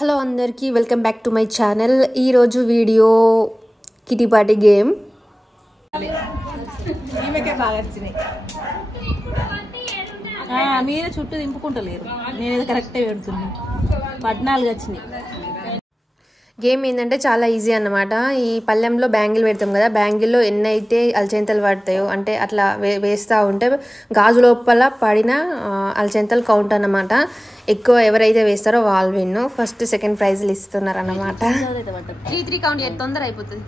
Hello అందరికీ welcome back to my channel. ఈరోజు video kitty party game. మీరే చుట్టూ దింపుకుంటలేరు, నేనేదో కరెక్టే పెడుతున్నా. 14 వచ్చినాయి. గేమ్ ఏంటంటే చాలా ఈజీ అన్నమాట. ఈ పళ్ళెంలో బ్యాంగిల్ పెడతాం కదా, బ్యాంగిల్లో ఎన్నైతే అలచెంతలు పడతాయో అంటే అట్లా వేస్తూ ఉంటే గాజు లోపల పడిన అలచెంతలు కౌంట్ అన్నమాట. ఎక్కువ ఎవరైతే వేస్తారో వాళ్ళు విన్ను. ఫస్ట్ సెకండ్ ప్రైజ్లు ఇస్తున్నారు అన్నమాట. 3 కౌంట్ చేస్తే తొందర అయిపోతుంది.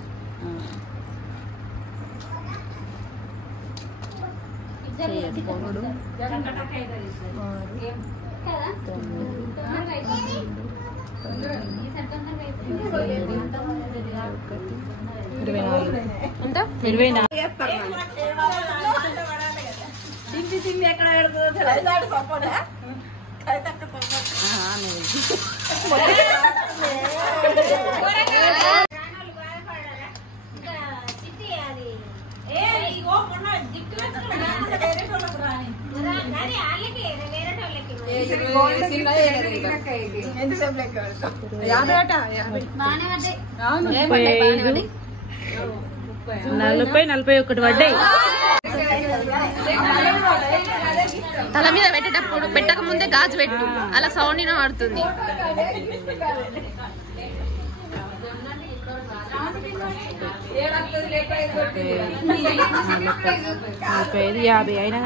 తల మీద పెట్టేటప్పుడు పెట్టక ముందే గాజు పెట్టు, అలా సౌండ్ వినబడుతుంది. అయినా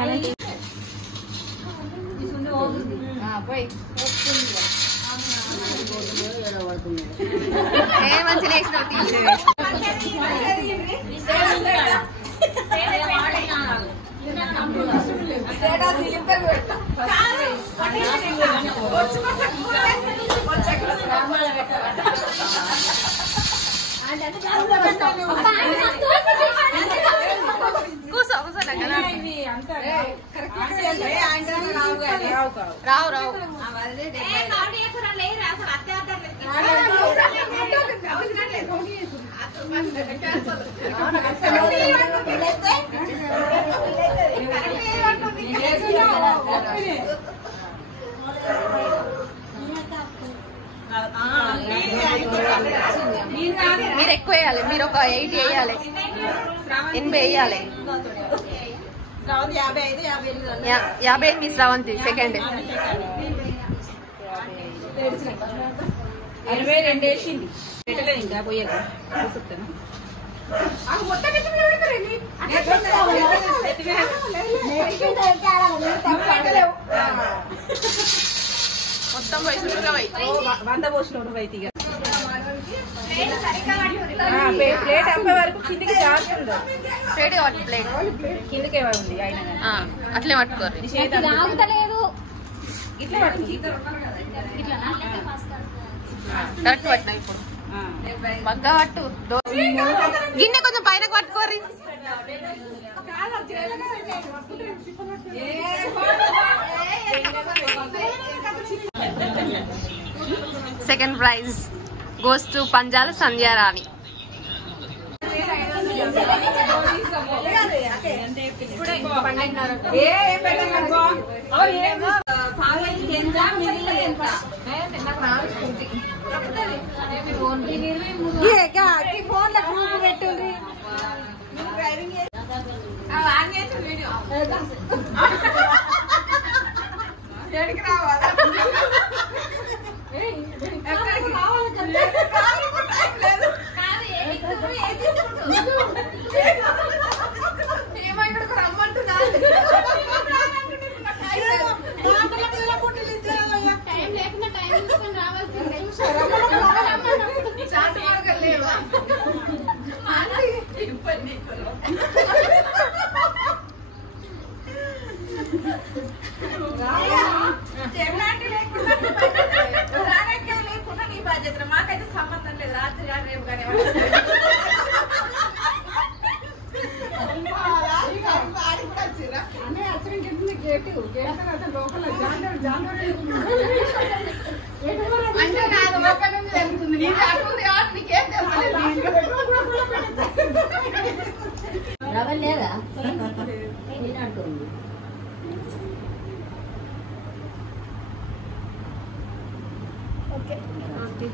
రావు రావు మీరు ఎక్కువ వేయాలి, మీరు ఒక 8 వేయాలి, 80 వేయాలి. 55 మీ శ్రవంతి సెకండ్. 62 వేసింది. ఇంకా పోయాక మొత్తం పోయి 100 పోసినోడు రైతు. ప్లేట్ అప్పే వరకు కిందికి జారుతుంది. ప్లేట్ కిందకే ఉంది ఆయన అట్లే పట్టుకోరు. ఇట్లా పట్టుకు కరెక్ట్ పట్టినా. ఇప్పుడు మగ్గా పట్టు, గిన్నె కొంచెం పైన పట్టుకోరి. Second prize goes to Panjala Sandhyarani. మాకైతే సంబంధం లేదు, రాత్రి రేపు కానీ లేదా ఓకే